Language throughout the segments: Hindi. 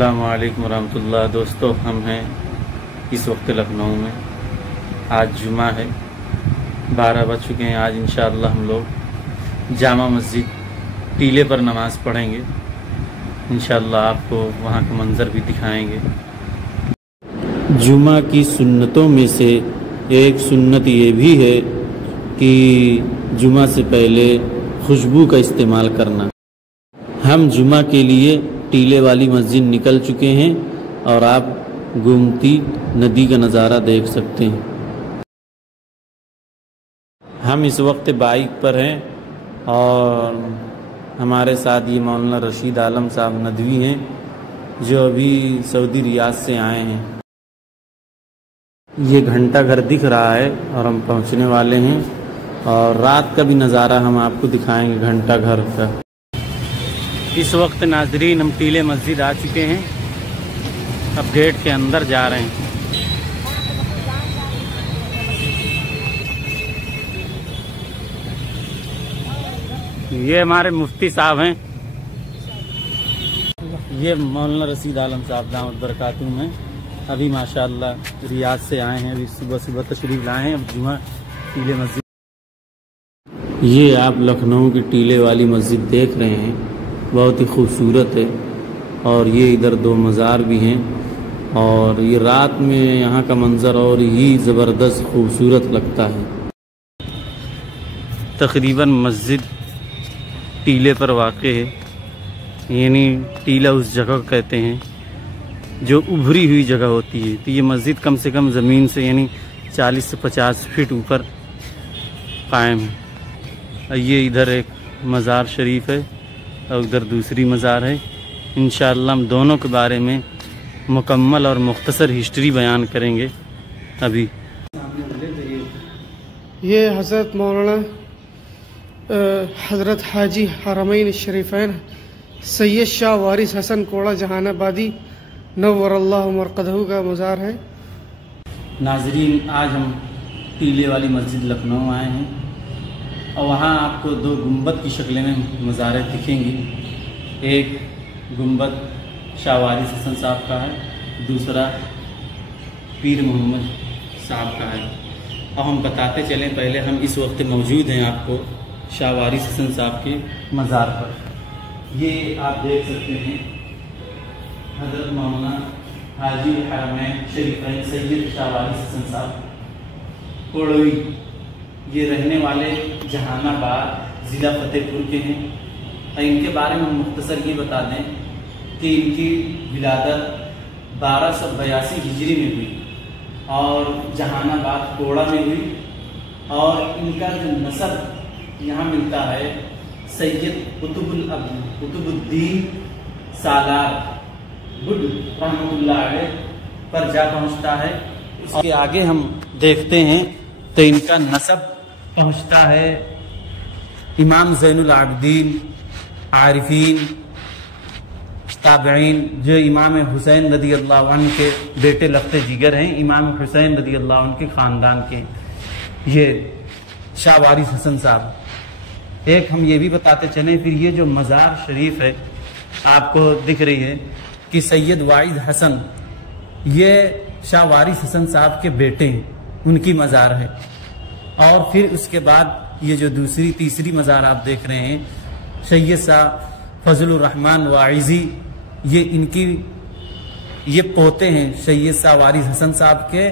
अस्सलामु अलैकुम रहमतुल्लाह। दोस्तों, हम हैं इस वक्त लखनऊ में। आज जुमा है, 12 बज चुके हैं। आज इंशाअल्लाह हम लोग जामा मस्जिद टीले पर नमाज़ पढ़ेंगे। इंशाअल्लाह आपको वहाँ का मंज़र भी दिखाएंगे। जुमा की सुन्नतों में से एक सुन्नत ये भी है कि जुमा से पहले खुशबू का इस्तेमाल करना। हम जुमा के लिए टीले वाली मस्जिद निकल चुके हैं और आप गोमती नदी का नज़ारा देख सकते हैं। हम इस वक्त बाइक पर हैं और हमारे साथ ये मौलाना रशीद आलम साहब नदवी हैं जो अभी सऊदी रियाद से आए हैं। ये घंटा घर दिख रहा है और हम पहुंचने वाले हैं और रात का भी नज़ारा हम आपको दिखाएंगे घंटा घर का। इस वक्त नाजरीन हम टीले मस्जिद आ चुके हैं। अब गेट के अंदर जा रहे हैं। ये हमारे मुफ्ती साहब हैं। ये मौलाना रशीद आलम साहब दामद बरकातुहू हैं। अभी माशाअल्लाह रियाद से आए हैं। अभी सुबह सुबह तशरीफ लाए हैं। अब जुमा टीले मस्जिद। ये आप लखनऊ की टीले वाली मस्जिद देख रहे हैं, बहुत ही खूबसूरत है। और ये इधर दो मज़ार भी हैं और ये रात में यहाँ का मंज़र और ही ज़बरदस्त खूबसूरत लगता है। तकरीबन मस्जिद टीले पर वाक़े है, यानी टीला उस जगह को कहते हैं जो उभरी हुई जगह होती है। तो ये मस्जिद कम से कम ज़मीन से यानी 40 से 50 फीट ऊपर कायम है। ये इधर एक मज़ार शरीफ है और उधर दूसरी मज़ार है। इंशाअल्लाह हम दोनों के बारे में मुकम्मल और मुख्तसर हिस्ट्री बयान करेंगे। अभी ये हज़रत मौलाना हज़रत हाजी हरमैन शरीफ़ैन सैयद शाह वारिस हसन कोड़ा जहानाबादी नव्वरल्लाहु मरक़दहू का मज़ार है। नाज़रीन, आज हम टीले वाली मस्जिद लखनऊ आए हैं और वहाँ आपको दो गुंबद की शक्ल में मज़ारें दिखेंगी। एक गुंबद शाह वारिस हसन साहब का है, दूसरा पीर मोहम्मद साहब का है। और हम बताते चलें, पहले हम इस वक्त मौजूद हैं आपको शाह वारिस हसन साहब के मज़ार पर। ये आप देख सकते हैं हज़रत मौलाना हाजी हरमैन शरीफ़ैन सैयद शाह वारिस हसन साहब कोड़वी। ये रहने वाले जहानाबाद ज़िला फतेहपुर के हैं। और इनके बारे में मुख्तसर ये बता दें कि इनकी विलादत 1282 हिजरी में हुई और जहानाबाद कोड़ा में हुई। और इनका जो नसब यहाँ मिलता है सैयद कुतुबुद्दीन सालार बुड रहमतुल्लाह अलैह पर जा पहुँचता है। उसके आगे हम देखते हैं तो इनका नसब पहुँचता है इमाम ज़ैनुल आबिदीन आरिफीन ताबईन, जो इमाम हुसैन रज़ियल्लाहु अन्हु के बेटे लफ्ते जिगर हैं। इमाम हुसैन रज़ियल्लाहु अन्हु के ख़ानदान के ये शाह वारिस हसन साहब। एक हम ये भी बताते चलें, फिर ये जो मज़ार शरीफ है आपको दिख रही है कि सैयद वाइद हसन, ये शाह वारिस हसन साहब के बेटे हैं, उनकी मज़ार है। और फिर उसके बाद ये जो दूसरी तीसरी मज़ार आप देख रहे हैं सैयद शाह फजलुर रहमान वाइज़ी, ये इनकी ये पोते हैं सैयद शाह वारिस हसन साहब के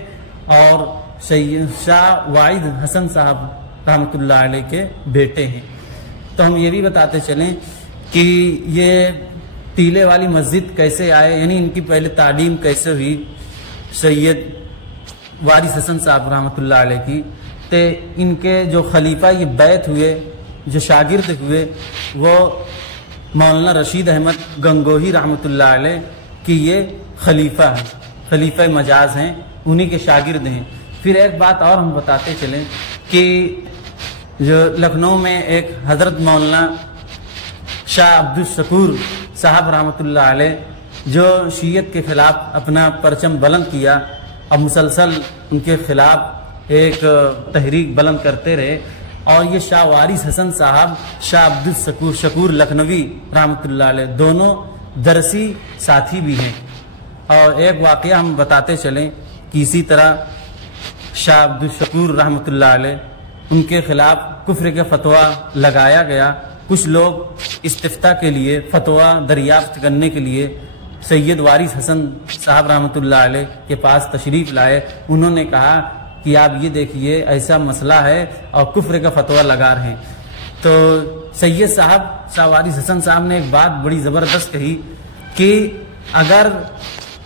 और सैयद शाह वाइद हसन साहब रहमतुल्लाह अलैह के बेटे हैं। तो हम ये भी बताते चलें कि ये टीले वाली मस्जिद कैसे आए, यानी इनकी पहले तालीम कैसे हुई सैयद वारिस हसन साहब रहमतुल्लाह अलैह की। ते इनके जो खलीफा ये बैत हुए, जो शागिर्द हुए, वो मौलाना रशीद अहमद गंगोही रहमतुल्लाह अलैह की ये खलीफा है, खलीफा मजाज हैं, उन्हीं के शागिर्द हैं। फिर एक बात और हम बताते चलें कि जो लखनऊ में एक हज़रत मौलाना शाह अब्दुल शकूर साहब रहमतुल्लाह अलैह जो शीयत के ख़िलाफ़ अपना परचम बुलंद किया और मुसलसल उनके ख़िलाफ़ एक तहरीक बुलंद करते रहे। और ये शाह वारिस हसन साहब, शाह अब्दुल शकूर लखनवी रहमतुल्लाह अलैह, दोनों दरसी साथी भी हैं। और एक वाक़या हम बताते चलें कि इसी तरह शाह अब्दुल शकूर रहमतुल्लाह अलैह उनके खिलाफ कुफ्र का फतवा लगाया गया। कुछ लोग इस्तिफ्ता के लिए फतवा दरियाफ्त करने के लिए सैयद वारिस हसन साहब रहमतुल्लाह अलैह के पास तशरीफ़ लाए। उन्होंने कहा कि आप ये देखिए ऐसा मसला है और कुफ्र का फतवा लगा रहे हैं। तो सैयद साहब शाह वारिस हसन साहब ने एक बात बड़ी ज़बरदस्त कही कि अगर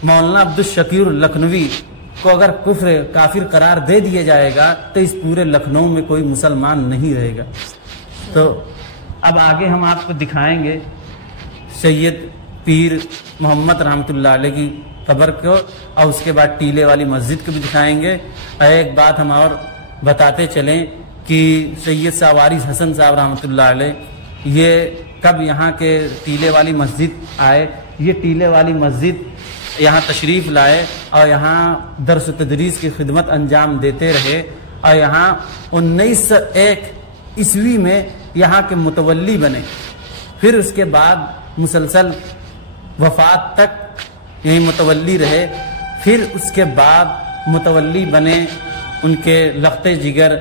मौलाना अब्दुल शकूर लखनवी को अगर कुफ्र काफिर करार दे दिया जाएगा तो इस पूरे लखनऊ में कोई मुसलमान नहीं रहेगा। तो अब आगे हम आपको दिखाएंगे सैयद पीर मोहम्मद रहमतुल्लाह अलैह की कब्र को और उसके बाद टीले वाली मस्जिद को भी दिखाएंगे। और एक बात हम और बताते चलें कि सैयद शाह वारिस हसन साहब रहमतुल्लाह अलैह ये कब यहाँ के टीले वाली मस्जिद आए। ये टीले वाली मस्जिद यहाँ तशरीफ़ लाए और यहाँ दर्स तदरीस की खिदमत अंजाम देते रहे। और यहाँ 1901 ईस्वी में यहाँ के मुतवल्ली बने। फिर उसके बाद मुसलसल वफ़ात तक यहीं मुतवल्ली रहे। फिर उसके बाद मुतवल्ली बने उनके लख्ते जिगर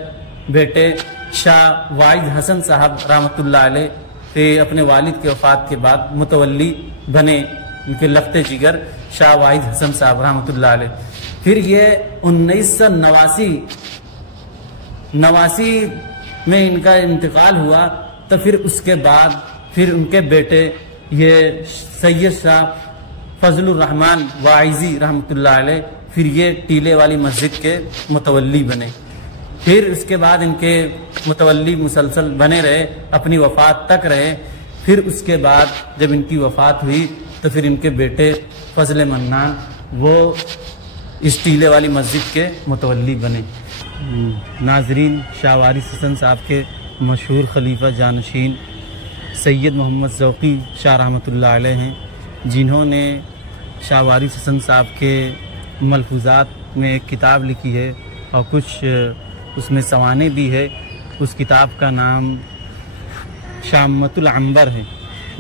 बेटे शाह वाइद हसन साहब रहमतुल्लाह अलैह। फिर अपने वालिद के वफ़ात के बाद मुतवल्ली बने उनके लख्ते जिगर शाह वाइद हसन साहब रहमतुल्लाह अलैह। फिर ये 1989 में इनका इंतकाल हुआ। तो फिर उसके बाद फिर उनके बेटे ये सैयद शाह फजलुर रहमान वाइजी रहमतुल्लाह अलैह फिर ये टीले वाली मस्जिद के मुतवल्ली बने। फिर उसके बाद इनके मुतवल्ली मुसलसल बने रहे, अपनी वफ़ात तक रहे। फिर उसके बाद जब इनकी वफ़ात हुई तो फिर इनके बेटे फजल मन्नान वो इस टीले वाली मस्जिद के मुतवल्ली बने। नाजरीन, शाह वारिस हसन साहब के मशहूर खलीफा जानशीन सैयद मोहम्मद ज़ौक़ी शाह रहमतुल्लाह अलैह हैं, जिन्होंने शाह वारिस हसन साहब के मलफूज़ात में एक किताब लिखी है और कुछ उसमें सवाने भी है। उस किताब का नाम शामतुल अंबर है,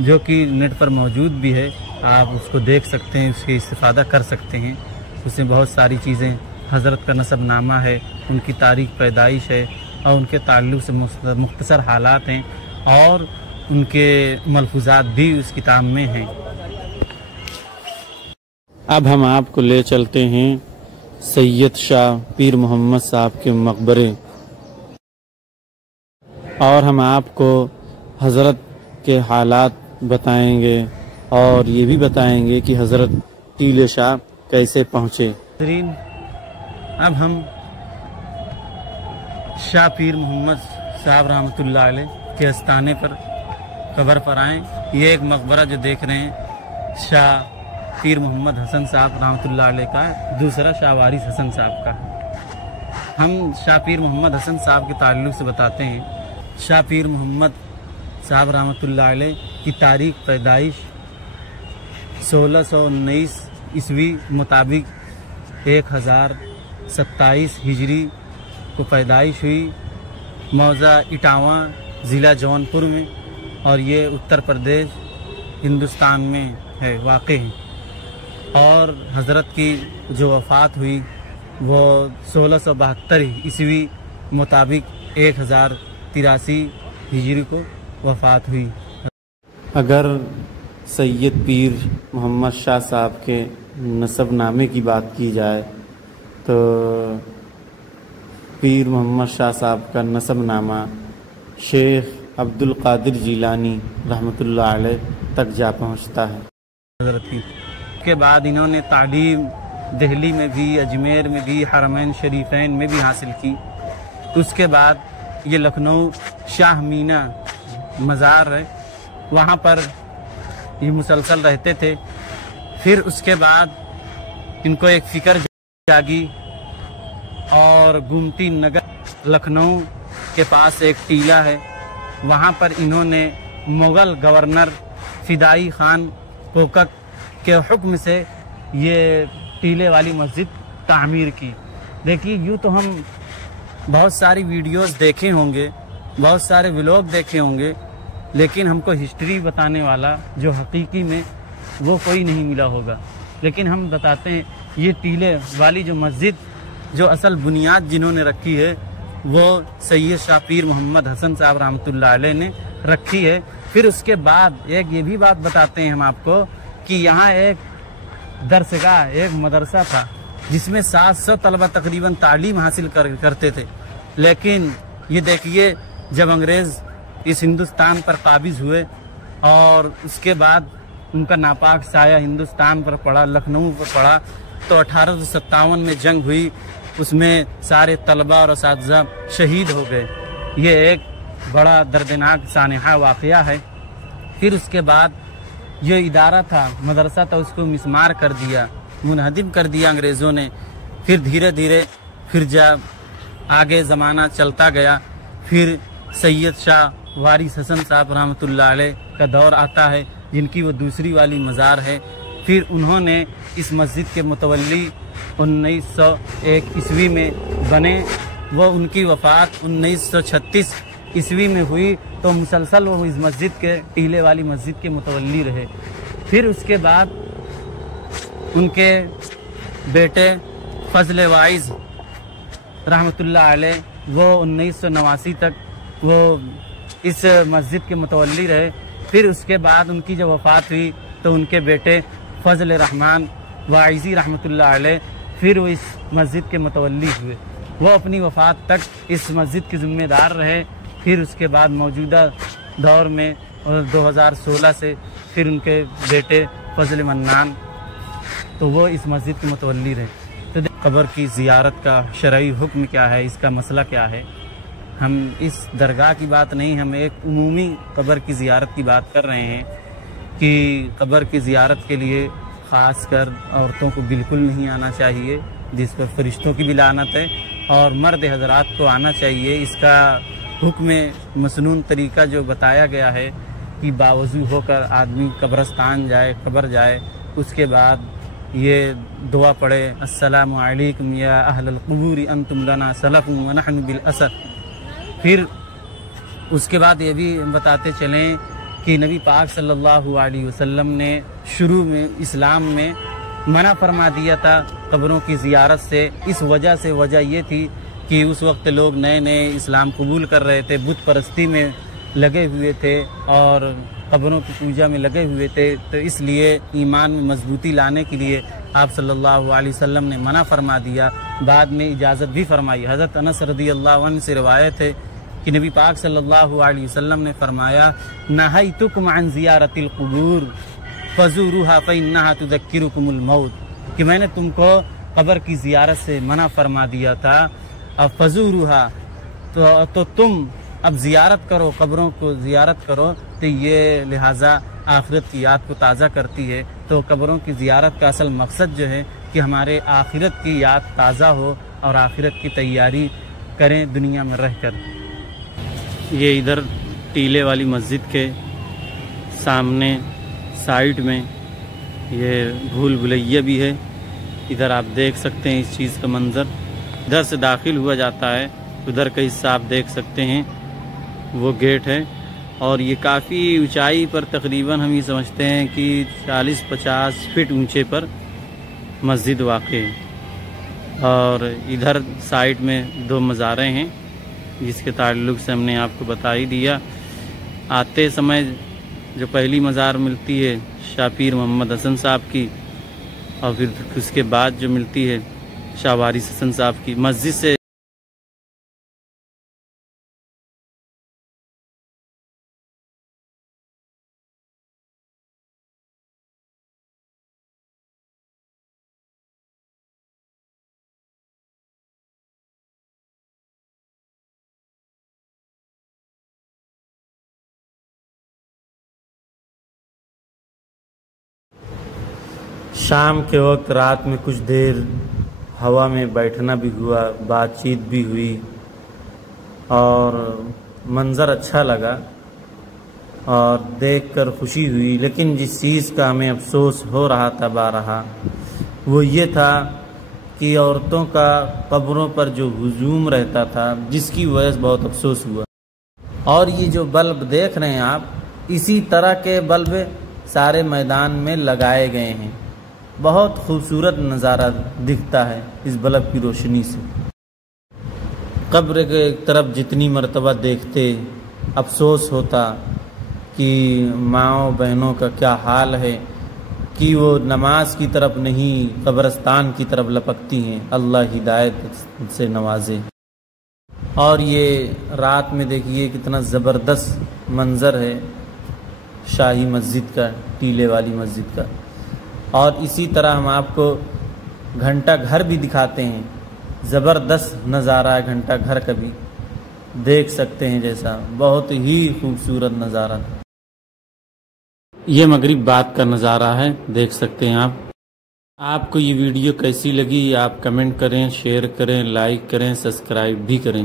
जो कि नेट पर मौजूद भी है। आप उसको देख सकते हैं, उसके इस्तिफ़ादा कर सकते हैं। उसमें बहुत सारी चीज़ें, हज़रत का नसबनामा है, उनकी तारीख़ पैदाइश है और उनके ताल्लुक़ से मुख्तसर हालात हैं और उनके मलफूज़ात भी उस किताब में हैं। अब हम आपको ले चलते हैं सैयद शाह पीर मोहम्मद साहब के मकबरे और हम आपको हज़रत के हालात बताएंगे और ये भी बताएंगे कि हज़रत टीले शाह कैसे पहुँचे। अब हम शाह पीर मोहम्मद साहब रहमतुल्लाह अलैह के आस्थाने पर कब्र पर आए। ये एक मकबरा जो देख रहे हैं शाह पीर मोहम्मद हसन साहब रहमतुल्लाह अलैह का, दूसरा शाह वारिस हसन साहब का। हम शाह पीर मोहम्मद हसन साहब के ताल्लुक़ से बताते हैं। शाह पीर मोहम्मद साहब रहमतुल्लाह अलैह की तारीख़ पैदाइश 1619 ईस्वी मुताबिक 1027 हिजरी को पैदाइश हुई मौज़ा इटावा ज़िला जौनपुर में और ये उत्तर प्रदेश हिंदुस्तान में है वाक़ है। और हज़रत की जो वफ़ात हुई वो 1672 ईस्वी मुताबिक 1083 हिजरी को वफ़ात हुई। अगर सैयद पीर मोहम्मद शाह साहब के नसबनामे की बात की जाए तो पीर मोहम्मद शाह साहब का नसबनामा शेख अब्दुल कादिर जीलानी रहमतुल्लाह अलैह तक जा पहुँचता है। हज़रत की के बाद इन्होंने तालीम दिल्ली में भी, अजमेर में भी, हरमैन शरीफैन में भी हासिल की। उसके बाद ये लखनऊ शाह मीना मज़ार है, वहाँ पर ये मुसलसल रहते थे। फिर उसके बाद इनको एक फ़िक्र जागी और गुमती नगर लखनऊ के पास एक टीला है, वहाँ पर इन्होंने मुग़ल गवर्नर फ़िदाई ख़ान कोकक के हुक्म से ये टीले वाली मस्जिद तामीर की। देखिए, यूँ तो हम बहुत सारी वीडियोस देखे होंगे, बहुत सारे व्लॉग देखे होंगे, लेकिन हमको हिस्ट्री बताने वाला जो हकीकी में वो कोई नहीं मिला होगा। लेकिन हम बताते हैं ये टीले वाली जो मस्जिद जो असल बुनियाद जिन्होंने रखी है वो सैयद शाह पीर मोहम्मद हसन साहब रहमतुल्लाह अलैह ने रखी है। फिर उसके बाद एक ये भी बात बताते हैं हम आपको कि यहाँ एक दरसगाह, एक मदरसा था जिसमें 700 तलबा तकरीबन तालीम हासिल करते थे। लेकिन ये देखिए जब अंग्रेज़ इस हिंदुस्तान पर काबिज हुए और उसके बाद उनका नापाक साया हिंदुस्तान पर पड़ा, लखनऊ पर पड़ा, तो 1857 में जंग हुई, उसमें सारे तलबा और असातिज़ा शहीद हो गए। ये एक बड़ा दर्दनाक सानहा वाक़या है। फिर उसके बाद जो इदारा था, मदरसा था, उसको मिसमार कर दिया, मुनहदिम कर दिया अंग्रेज़ों ने। फिर धीरे धीरे फिर जब आगे ज़माना चलता गया, फिर सैयद शाह वारिस हसन साहब रहमतुल्लाह अलैह का दौर आता है, जिनकी वो दूसरी वाली मज़ार है। फिर उन्होंने इस मस्जिद के मुतवल्ली 1901 ईस्वी में बने। वो उनकी वफ़ात 1936 ईस्वी में हुई, तो मुसलसल वो इस मस्जिद के टीले वाली मस्जिद के मुतवल्ली रहे। फिर उसके बाद उनके बेटे फजल वाइज़ रहमतुल्लाह अलैह वो 1989 तक वो इस मस्जिद के मुतवल्ली रहे। फिर उसके बाद उनकी जब वफ़ात हुई तो उनके बेटे फजल रहमान वाइज़ी रहमतुल्लाह अलैह फिर वो इस मस्जिद के मुतवल्ली हुए। वो अपनी वफ़ात तक इस मस्जिद के ज़िम्मेदार रहे। फिर उसके बाद मौजूदा दौर में 2016 से फिर उनके बेटे फजल मन्नान, तो वो इस मस्जिद के मुतवल्ली रहे। तो कब्र की ज़ियारत का शरई हुक्म क्या है, इसका मसला क्या है। हम इस दरगाह की बात नहीं, हम एक उमूमी कब्र की ज़ियारत की बात कर रहे हैं कि कब्र की ज़ियारत के लिए ख़ास कर औरतों को बिल्कुल नहीं आना चाहिए, जिस पर फरिश्तों की भी लानत है, और मर्द हज़रात को आना चाहिए। इसका हुक्म मसनून तरीका जो बताया गया है कि बावज़ू होकर आदमी कब्रस्तान जाए, कब्र जाए, उसके बाद ये दुआ पढ़े, अस्सलामु अलैकुम या अहलल क़ुबूर अंतुम लना सलफ़ुन व नहनु बिल असर। फिर उसके बाद ये भी बताते चलें कि नबी पाक सल्लल्लाहु अलैहि वसल्लम ने शुरू में इस्लाम में मना फरमा दिया था कब्रों की ज़ियारत से। इस वजह से वजह ये थी कि उस वक्त लोग नए नए इस्लाम कबूल कर रहे थे, बुत परस्ती में लगे हुए थे और कब्रों की पूजा में लगे हुए थे। तो इसलिए ईमान में मजबूती लाने के लिए आप सल्लल्लाहु अलैहि वसल्लम ने मना फरमा दिया, बाद में इजाज़त भी फरमाई। हज़रत अनस रज़ियल्लाहु अन्हु से रिवायत है कि नबी पाक सल्लल्लाहु अलैहि वसल्लम ने फरमाया, नहैतुकुम अन ज़ियारतिल क़ुबूर फ़ज़ूरूहा फ़इन्नहा तुज़क्किरुकुमुल मौत, कि मैंने तुमको कब्र की ज़ियारत से मना फरमा दिया था। अब फ़ज़ूरूहा तो तुम अब ज़ियारत करो, कब्रों को ज़ियारत करो, तो ये लिहाजा आखिरत की याद को ताज़ा करती है। तो कब्रों की ज़ियारत का असल मकसद जो है कि हमारे आखिरत की याद ताज़ा हो और आखिरत की तैयारी करें दुनिया में रहकर। ये इधर टीले वाली मस्जिद के सामने साइड में ये भूल भुलैया भी है। इधर आप देख सकते हैं इस चीज़ का मंज़र। इधर से दाखिल हुआ जाता है, उधर का हिस्सा आप देख सकते हैं, वो गेट है। और ये काफ़ी ऊंचाई पर, तकरीबन हम ये समझते हैं कि 40-50 फीट ऊंचे पर मस्जिद वाक़ है। और इधर साइड में 2 मज़ारें हैं जिसके ताल्लुक़ से हमने आपको बता ही दिया। आते समय जो पहली मज़ार मिलती है शाह पीर मोहम्मद हसन साहब की, और फिर उसके बाद जो मिलती है शाह वारिस हसन साहब की। मस्जिद से शाम के वक्त रात में कुछ देर हवा में बैठना भी हुआ, बातचीत भी हुई और मंज़र अच्छा लगा और देखकर खुशी हुई। लेकिन जिस चीज़ का हमें अफसोस हो रहा था बारहा, वो ये था कि औरतों का कब्रों पर जो हुजूम रहता था, जिसकी वजह से बहुत अफसोस हुआ। और ये जो बल्ब देख रहे हैं आप, इसी तरह के बल्ब सारे मैदान में लगाए गए हैं। बहुत खूबसूरत नज़ारा दिखता है इस बल्ब की रोशनी से। कब्र के तरफ जितनी मर्तबा देखते अफसोस होता कि माँओं बहनों का क्या हाल है कि वो नमाज की तरफ नहीं कब्रस्तान की तरफ लपकती हैं। अल्लाह हिदायत से नवाजे। और ये रात में देखिए कितना ज़बरदस्त मंज़र है शाही मस्जिद का, टीले वाली मस्जिद का। और इसी तरह हम आपको घंटा घर भी दिखाते हैं। ज़बरदस्त नज़ारा है घंटा घर का भी, देख सकते हैं जैसा, बहुत ही खूबसूरत नज़ारा। ये मगरिब बाद का नज़ारा है, देख सकते हैं आप। आपको ये वीडियो कैसी लगी आप कमेंट करें, शेयर करें, लाइक करें, सब्सक्राइब भी करें।